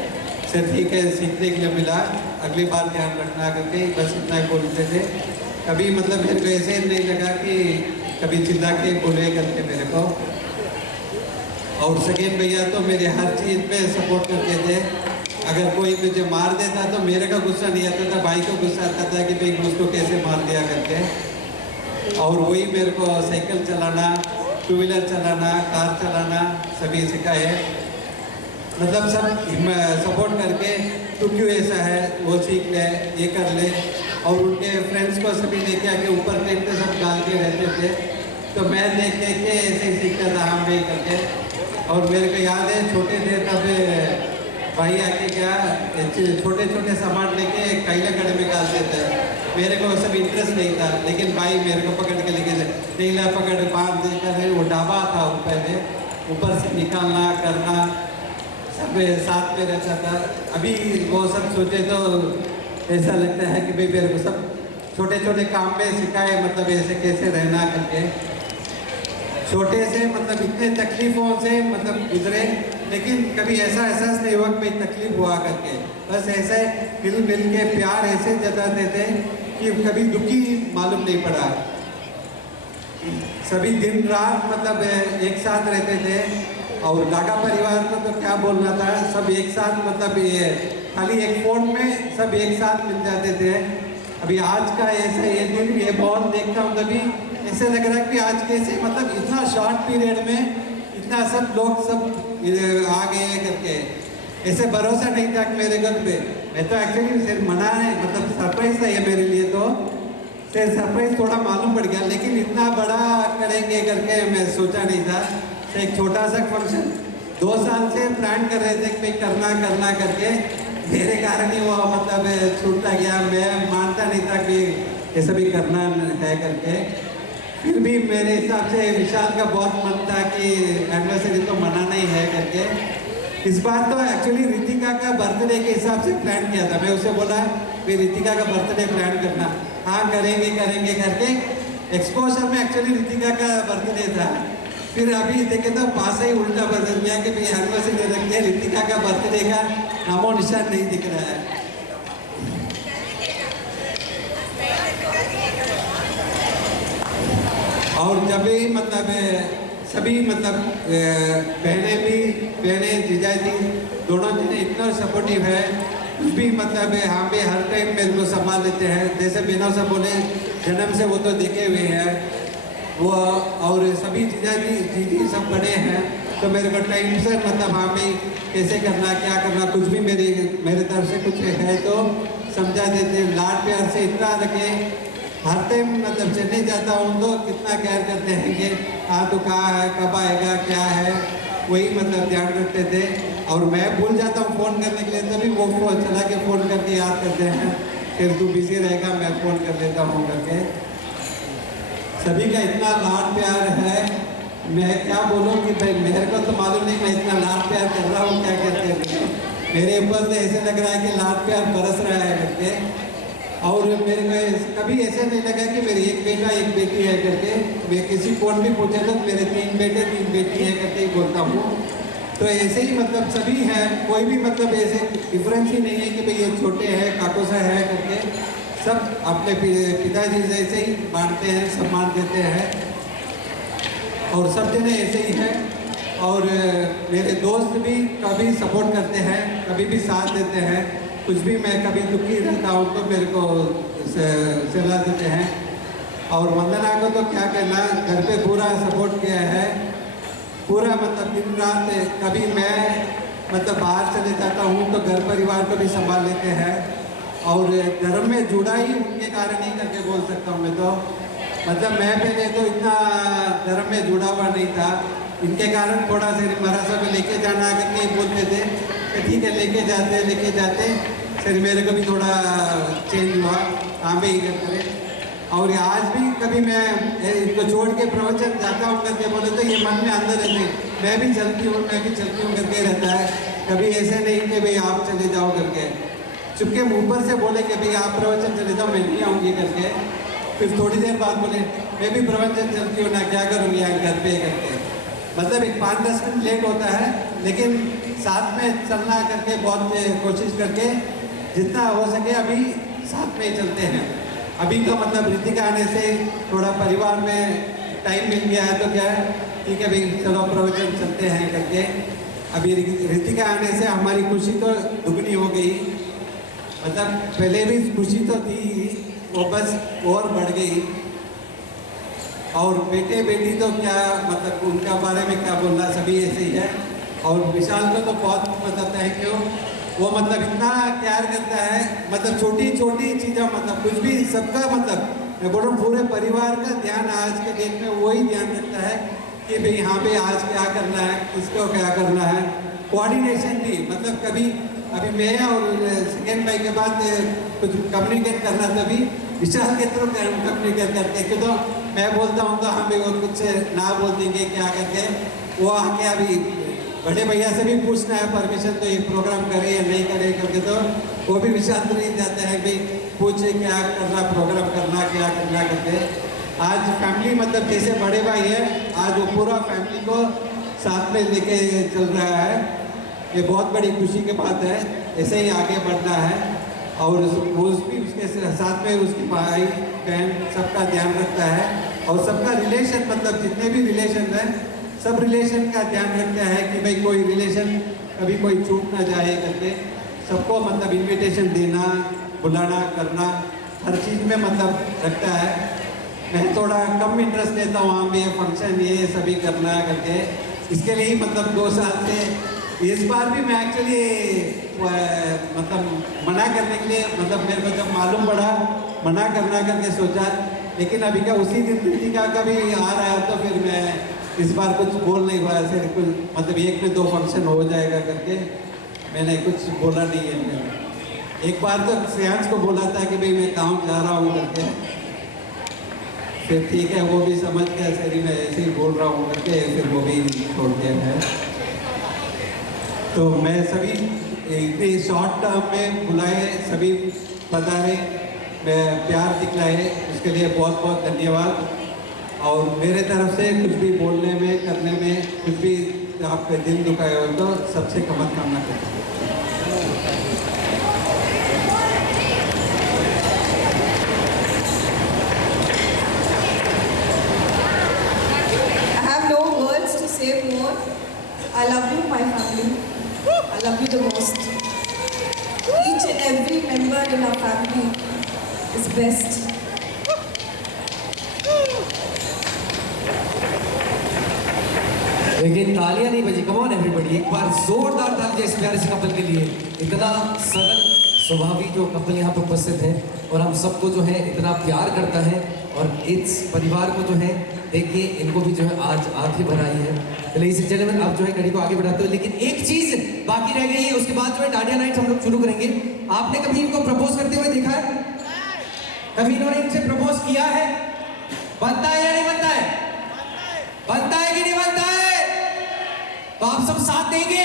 सर ठीक है सीखने के लिए मिला, अगली बार ध्यान रखना करके बस इतना ही बोलते थे। कभी मतलब मेरे को ऐसे नहीं लगा कि कभी चिल्ला के बोले करके मेरे को। और सेकेंड भैया तो मेरे हर चीज़ पे सपोर्ट करते थे। अगर कोई मुझे मार देता तो मेरे का गुस्सा नहीं आता था, भाई को गुस्सा आता था कि भाई उसको कैसे मार दिया करके। और वही मेरे को साइकिल चलाना, 2 व्हीलर चलाना, कार चलाना सभी सिखाए। मतलब सब सपोर्ट करके तू क्यों ऐसा है वो सीख ले, ये कर ले। और उनके फ्रेंड्स को सभी लेके आके ऊपर ट्रेन पे सब डाल के रहते थे, तो मैं देख के ऐसे ही सीखता था हम भी करके। और मेरे को याद है छोटे थे तब भाई आके क्या छोटे छोटे सामान लेके कैला कड़े में डालते थे। मेरे को सब इंटरेस्ट नहीं था, लेकिन भाई मेरे को पकड़ के लेके नहीं ला पकड़ बांध देकर वो डाबा था पहले, ऊपर से निकालना करना सब साथ में रहता था। अभी वो सब सोचे तो ऐसा लगता है कि भाई मेरे को सब छोटे छोटे काम में सिखाए, मतलब ऐसे कैसे रहना करके। छोटे से मतलब इतने तकलीफ़ों से मतलब गुजरे, लेकिन कभी ऐसा एहसास नहीं हुआ कि भाई तकलीफ हुआ करके। बस ऐसे मिल मिल के प्यार ऐसे जताते थे कि कभी दुखी मालूम नहीं पड़ा। सभी दिन रात मतलब एक साथ रहते थे। और गागा परिवार को तो क्या बोलना था, सब एक साथ मतलब ये खाली एक फ़ोन में सब एक साथ मिल जाते थे। अभी आज का ऐसा ये दिन ये बहुत देखता हूँ तभी ऐसे लग रहा है कि आज कैसे मतलब इतना शॉर्ट पीरियड में इतना सब लोग सब आ गए करके। ऐसे भरोसा नहीं था कि मेरे घर पे। मैं तो एक्चुअली सिर्फ मनाने मतलब सरप्राइज था ये मेरे लिए, तो सिर्फ सरप्राइज थोड़ा मालूम पड़ गया, लेकिन इतना बड़ा करेंगे करके मैं सोचा नहीं था। एक छोटा सा फंक्शन 2 साल से प्लान कर रहे थे कि करना करना करके, मेरे कारण ही वो मतलब छूटता गया। मैं मानता नहीं था कि ये सभी करना है करके। फिर भी मेरे हिसाब से विशाल का बहुत मन था कि एनिवर्सरी तो मनाना ही है करके। इस बार तो एक्चुअली रितिका का बर्थडे के हिसाब से प्लान किया था। मैं उसे बोला कि रितिका का बर्थडे प्लान करना, हाँ करेंगे करेंगे करके एक्सपोजर में एक्चुअली रितिका का बर्थडे था, फिर अभी देखे तो पास ही उल्टा बदल गया कि भाई एनिवर्सरी रख दिया, रितिका का बर्थडे का नामो निशान नहीं दिख रहा है। और जब भी मतलब सभी मतलब बहनें जीजाजी दोनों जने इतना सपोर्टिव है, कुछ भी मतलब हाँ भी हर टाइम मेरे को संभाल लेते हैं। जैसे बिना से बोले जन्म से वो तो देखे हुए हैं वो, और सभी जीजाजी जीजी सब बड़े हैं, तो मेरे को टाइम से मतलब हाँ भाई कैसे करना क्या करना कुछ भी मेरे तरफ से कुछ है तो समझा देते। लाड प्यार से इतना रखे, हर टाइम मतलब चेन्नई जाता हूँ तो कितना केयर करते हैं कि हाँ तो कहाँ है, कब आएगा, क्या है, वही मतलब ध्यान रखते थे। और मैं भूल जाता हूँ फ़ोन करने के लिए, तभी वो फोन चला के फ़ोन करके याद करते हैं, फिर तू बिजी रहेगा मैं फ़ोन कर लेता हूँ करके। सभी का इतना लाड प्यार है, मैं क्या बोलूँ कि भाई मेरे को तो मालूम नहीं मैं इतना लाड प्यार कर रहा हूँ क्या कहते हैं, मेरे ऊपर से ऐसे लग रहा है कि लाड प्यार बरस रहा है करके। और मेरे को कभी ऐसे नहीं लगा कि मेरी एक बेटा एक बेटी है करके, मैं किसी कौन भी पूछे तो मेरे 3 बेटे 3 बेटी है करके ही बोलता हूँ। तो ऐसे ही मतलब सभी हैं, कोई भी मतलब ऐसे डिफरेंस ही नहीं है कि भाई ये छोटे हैं काकोसा है करके, सब अपने पिताजी जैसे ही बांटते हैं, सम्मान देते हैं और सब जने ऐसे ही हैं। और मेरे दोस्त भी कभी सपोर्ट करते हैं, कभी भी साथ देते हैं, कुछ भी मैं कभी दुखी रहता हूँ तो मेरे को सलाह देते हैं। और वंदना को तो क्या कहना, घर पे पूरा सपोर्ट किया है, पूरा मतलब दिन रात। कभी मैं मतलब बाहर चले जाता हूँ तो घर परिवार को भी संभाल लेते हैं, और धर्म में जुड़ा ही उनके कारण ही करके बोल सकता हूँ मैं तो। मतलब मैं पहले तो इतना धर्म में जुड़ा हुआ नहीं था, इनके कारण थोड़ा सा मरासा में लेके जाना करके बोलते थे कि ठीक है लेके जाते फिर मेरे को भी थोड़ा चेंज हुआ, हाँ भी ही करते रहे। और आज भी कभी मैं इनको छोड़ के प्रवचन जाता हूँ करके बोले तो ये मन में अंदर रहते, मैं भी चलती हूँ करके रहता है। कभी ऐसे नहीं कि भाई आप चले जाओ करके, चुपके ऊपर से बोले कि भाई आप प्रवचन चले जाओ मैं नहीं आऊँगी करके, फिर थोड़ी देर बाद बोले मैं भी प्रवचन चलती हूँ ना, क्या करूँगी यहाँ घर पे करके। मतलब एक 5-10 मिनट लेट होता है, लेकिन साथ में चलना करके बहुत कोशिश करके जितना हो सके अभी साथ में चलते हैं। अभी तो मतलब रितिका आने से थोड़ा परिवार में टाइम मिल गया है तो क्या है, ठीक है भाई चलो प्रवचन चलते हैं करके। अभी रितिका आने से हमारी खुशी तो दुगनी हो गई, मतलब पहले भी खुशी तो थी, वो बस और बढ़ गई। और बेटे बेटी तो क्या मतलब उनका बारे में क्या बोलना, सभी ऐसे ही है। और विशाल को तो बहुत मतलब थैंक यू, वो मतलब इतना प्यार करता है, मतलब छोटी छोटी चीज़ें मतलब कुछ भी सबका मतलब मैं बोल रहा हूँ पूरे परिवार का ध्यान आज के डेट में वही ध्यान रखता है कि भाई हाँ भाई आज क्या करना है, किसको क्या करना है। कोऑर्डिनेशन भी मतलब कभी अभी मैं और सेकेंड भाई के बाद कुछ कम्युनिकेट करना था, भी विशाल के थ्रू कम्युनिकेट करते हैं, क्यों तो मैं बोलता हूँ तो हमें वो कुछ ना बोल देंगे क्या करके, वो आके अभी बड़े भैया से भी पूछना है परमिशन तो ये प्रोग्राम करे या नहीं करे करके, तो वो भी विशाल तो नहीं जाते हैं भाई पूछे क्या करना, प्रोग्राम करना क्या करना करके। आज फैमिली मतलब जैसे बड़े भाई है, आज वो पूरा फैमिली को साथ में लेके चल रहा है, ये बहुत बड़ी खुशी की बात है। ऐसे ही आगे बढ़ना है और उसके साथ में उसकी भाई बहन सबका ध्यान रखता है, और सबका रिलेशन मतलब जितने भी रिलेशन हैं सब रिलेशन का ध्यान रखता है कि भाई कोई रिलेशन कभी कोई छूट ना जाए करके। सबको मतलब इनविटेशन देना, बुलाना, करना, हर चीज़ में मतलब रखता है। मैं थोड़ा कम इंटरेस्ट लेता हूँ वहाँ पे फंक्शन ये सभी करना करके, इसके लिए ही मतलब 2 साल से इस बार भी मैं एक्चुअली मतलब मना करने के लिए मतलब मेरे को जब मालूम पड़ा मना करना करके सोचा, लेकिन अभी का उसी दिन रितिका का भी आ रहा है तो फिर मैं इस बार कुछ बोल नहीं पाया, सिर्फ कुछ मतलब 1 में 2 फंक्शन हो जाएगा करके मैंने कुछ बोला नहीं है। एक बार तो श्रेयांश को बोला था कि भाई मैं काम जा रहा हूँ करके, फिर ठीक है वो भी समझ गया सही मैं ऐसे ही बोल रहा हूँ करके, फिर वो भी छोड़ दिया है। तो मैं सभी इतने शॉर्ट टर्म में बुलाए सभी पधारे, प्यार दिखलाए उसके लिए बहुत बहुत धन्यवाद। और मेरे तरफ से कुछ भी बोलने में करने में कुछ भी आपके दिल दुखाए हो तो सबसे कमत कामना करता हूँ। I have no words to say more. I love you, my family. I love you the most. Each and every member in our family is best. लेकिन तालियां नहीं बजी। कम ऑन एवरीबॉडी, एक बार जोरदार तालियां इस प्यारे से कपल के लिए। इतना सरल स्वभावी जो कपल यहाँ पर उपस्थित है और हम सबको जो है इतना प्यार करता है और इस परिवार को जो है देखिए इनको भी जो है आज आंखें भर आई है। लेडीज एंड जेंटलमैन, अब जो है कड़ी को आगे बढ़ाते हुए, लेकिन एक चीज बाकी रह गई है, उसके बाद जो है डांडिया नाइट हम लोग शुरू करेंगे। आपने कभी इनको प्रपोज करते हुए देखा है? कभी इन्होंने इनसे प्रपोज किया है? बनता है या नहीं बनता है? बनता है कि नहीं बनता है? तो आप सब साथ देंगे?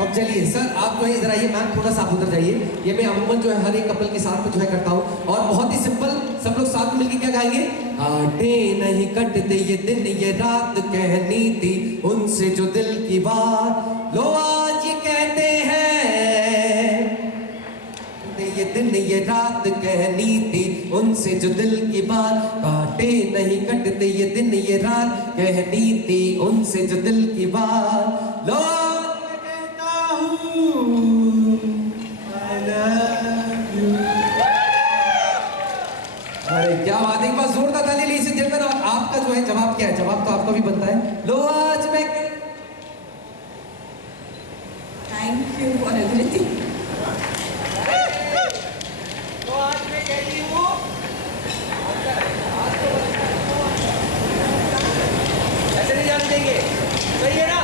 अब चलिए सर, आप जो है इधर आइए, मैम थोड़ा सा उधर जाइए। ये मैं अमूमन जो है हर एक कपल के साथ में जो है करता हूँ और बहुत ही सिंपल, सब लोग साथ में मिलकर क्या गाएंगे? काटे नहीं कटते ये दिन ये रात कहनी थी उनसे जो दिल की बात, लो आज ये कहते हैं ये दिन ये रात कहनी थी उनसे जो दिल की बात, काटे नहीं कटते ये दिन ये रात कहनी थी उनसे जो दिल की बात, लो मैं कहता हूँ I love you। अरे क्या बात है, एक बार जोरदार ताली लीजिए से जेंटलमैन। और आपका जो है जवाब क्या है? जवाब तो आपका भी बनता है, लो आज मैं। Thank you for everything. ऐसे नहीं जाने देंगे, सही है ना?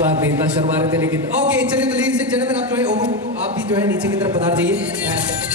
बात नहीं, इतना शर्मा रहे थे लेकिन ओके चलिए। तो लेडीज एंड जेंटलमैन, आप जो है ओवर, आप भी जो है नीचे की तरफ पधार जाइए। Yeah.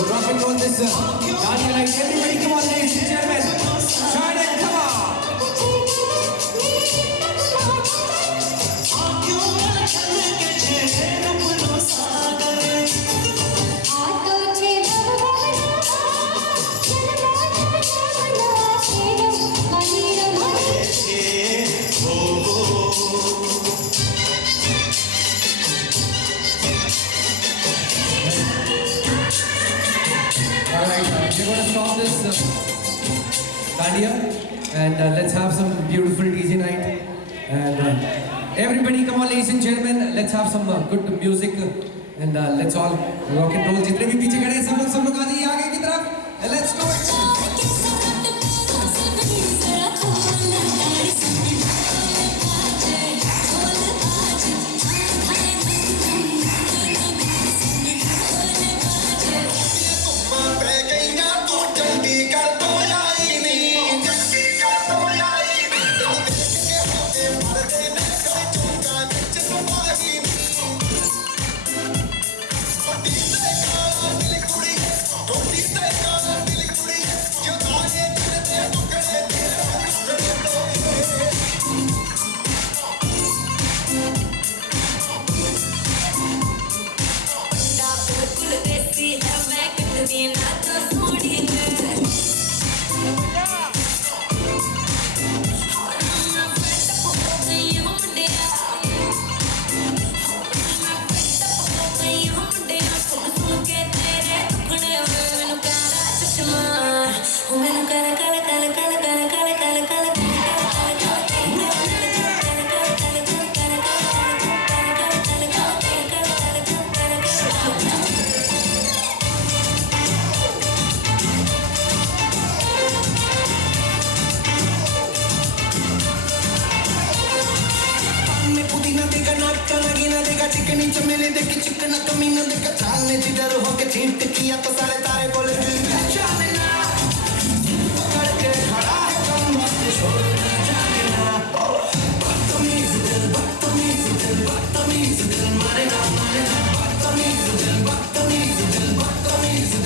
So rock and roll this Dania night. Everybody come on, ladies and gentlemen. Shine it, come on. Alright, we're going to stop this Dandiya and let's have some beautiful DJ night. And everybody come on, ladies and gentlemen, let's have some good music and let's all rock and roll. जितने भी पीछे खड़े हैं सब लोग आ जाइए आगे की तरफ and let's do it. चिकनी चमेली देखी चिकना कमीना देखा छालने जिधर होके छींट किया तो सारे तारे बोले दिल में जाने ना पकड़ के खड़ा है कम वक्त छोड़ ना जाने ना बदतमीज दिल मारे ना बदतमीज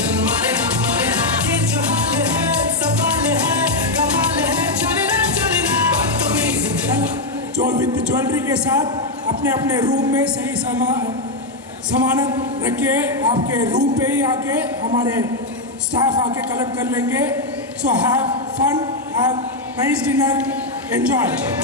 दिल मारे ना ये जो हाल है सवाल है कमाल है जाने ना बदतमीज दिल जो विद ज्वेलरी के साथ अपने अपने रूम में सही सामानत रखिए। आपके रूम पे ही आके हमारे स्टाफ आके कलेक्ट कर लेंगे। So have fun, have nice dinner, enjoy.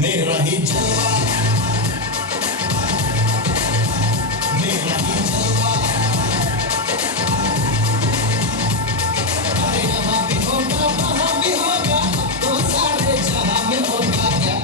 मेरा ही जलवा मेरा ही जलवा यहाँ भी होगा वहाँ भी होगा तो सारे जहाँ में होगा क्या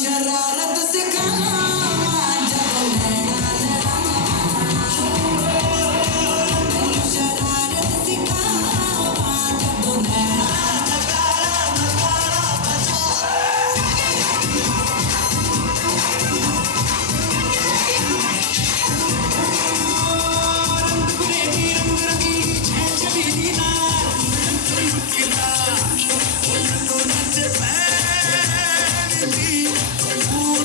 शरारत सिखाना जब नैना लड़ाना मैनू शरारत सिखाना जब नैना Ooh,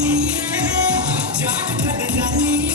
दीवानी जान कर जानी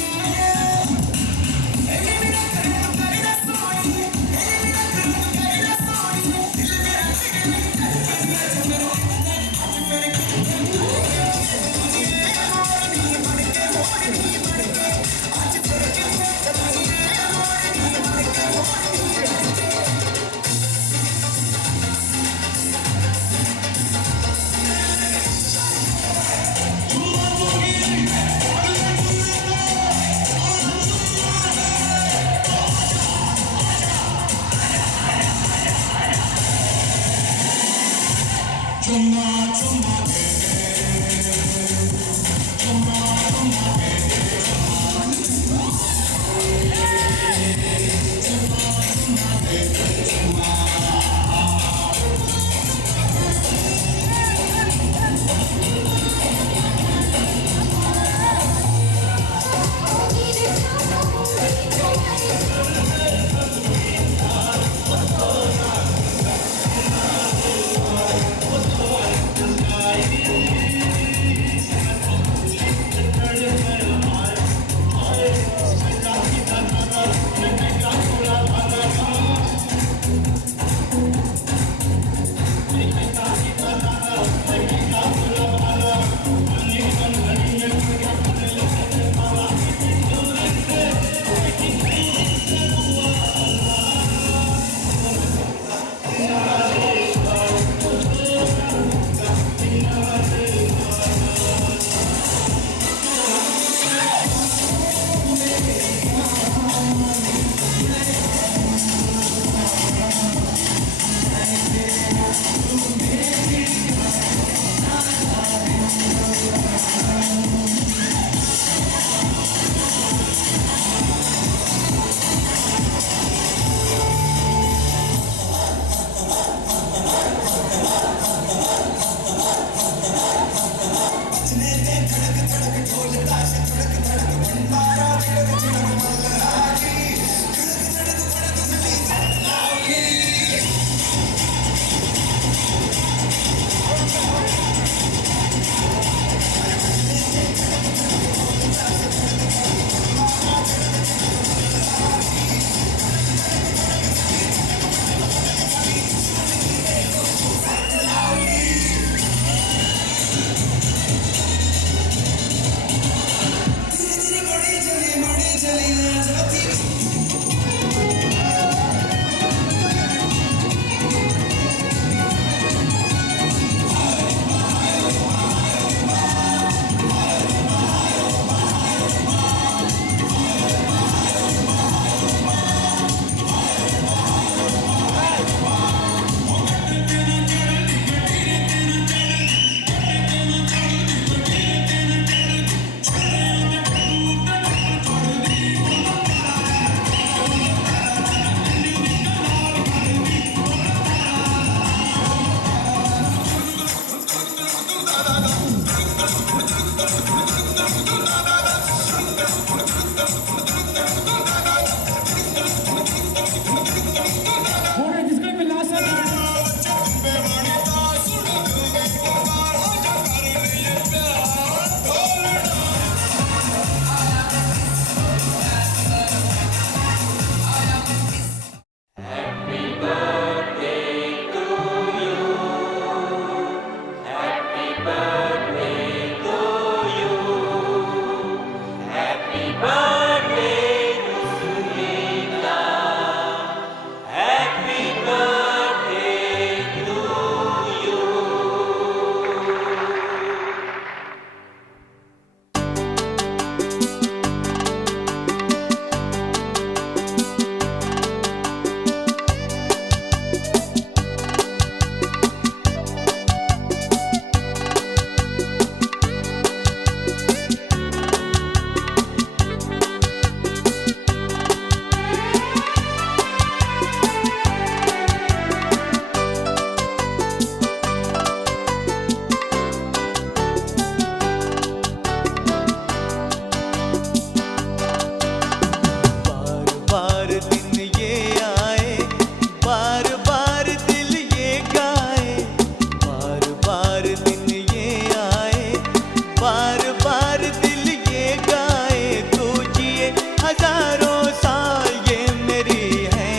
बार बार दिल ये गाए तू जिए हजारों साल, ये मेरी है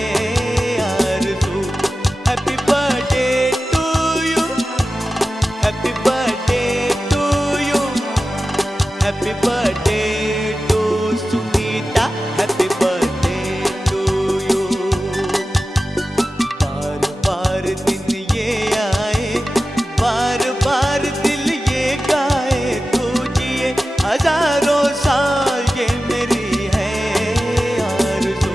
आरज़ू। Happy birthday to you, happy birthday to you, happy birthday to Sunita, happy birthday to you. बार बार दिन ये आए, बार बार दिल ये गाए तू जिए हजारों साल, ये मेरी है आरज़ू।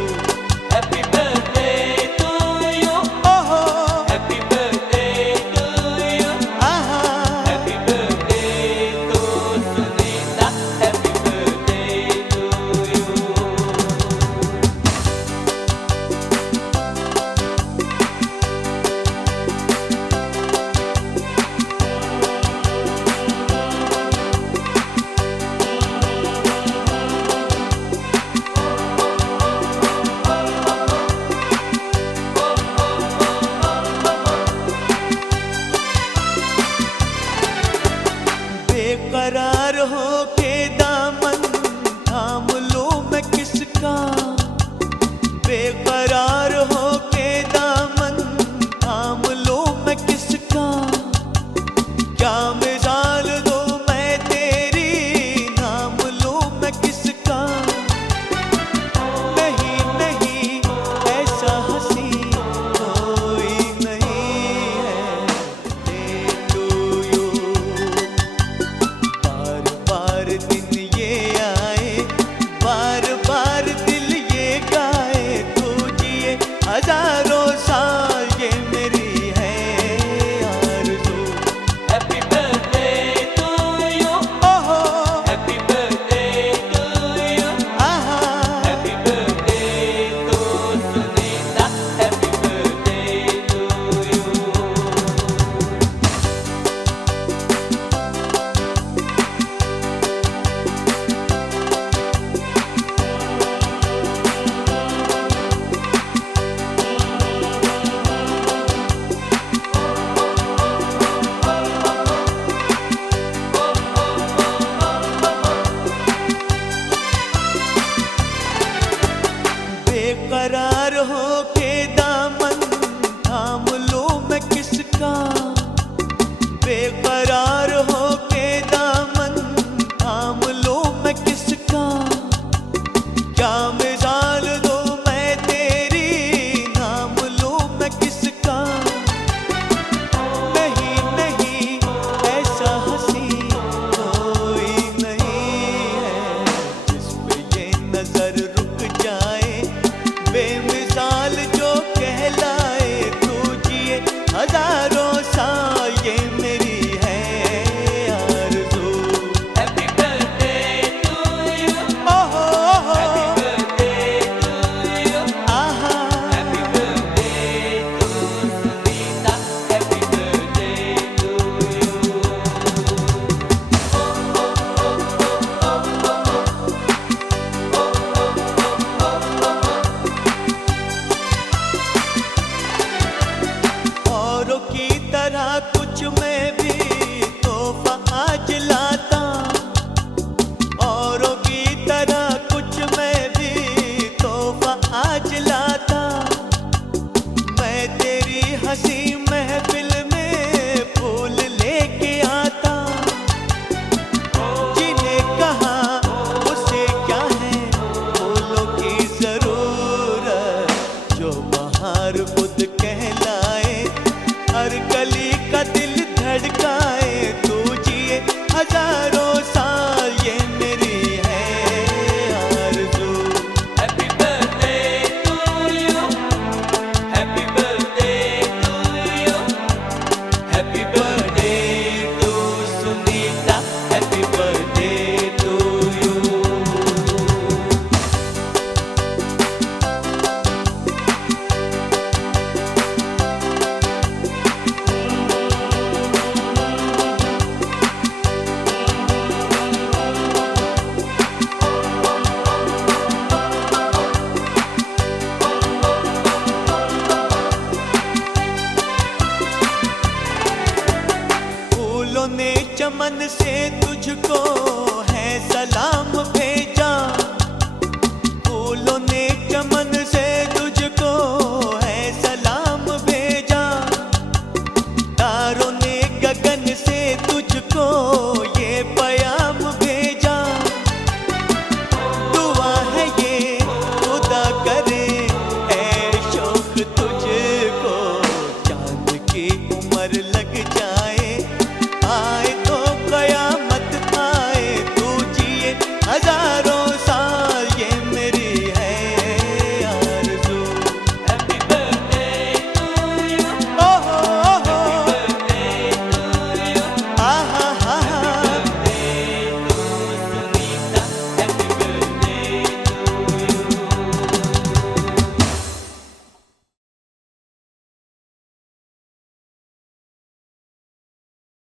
हैप्पी बर्थडे टू यू, ओहो हैप्पी बर्थडे टू यू, आहा happy birthday to Sunita, happy birthday to you. बेकरार हो के दामन थाम लो मैं किसका,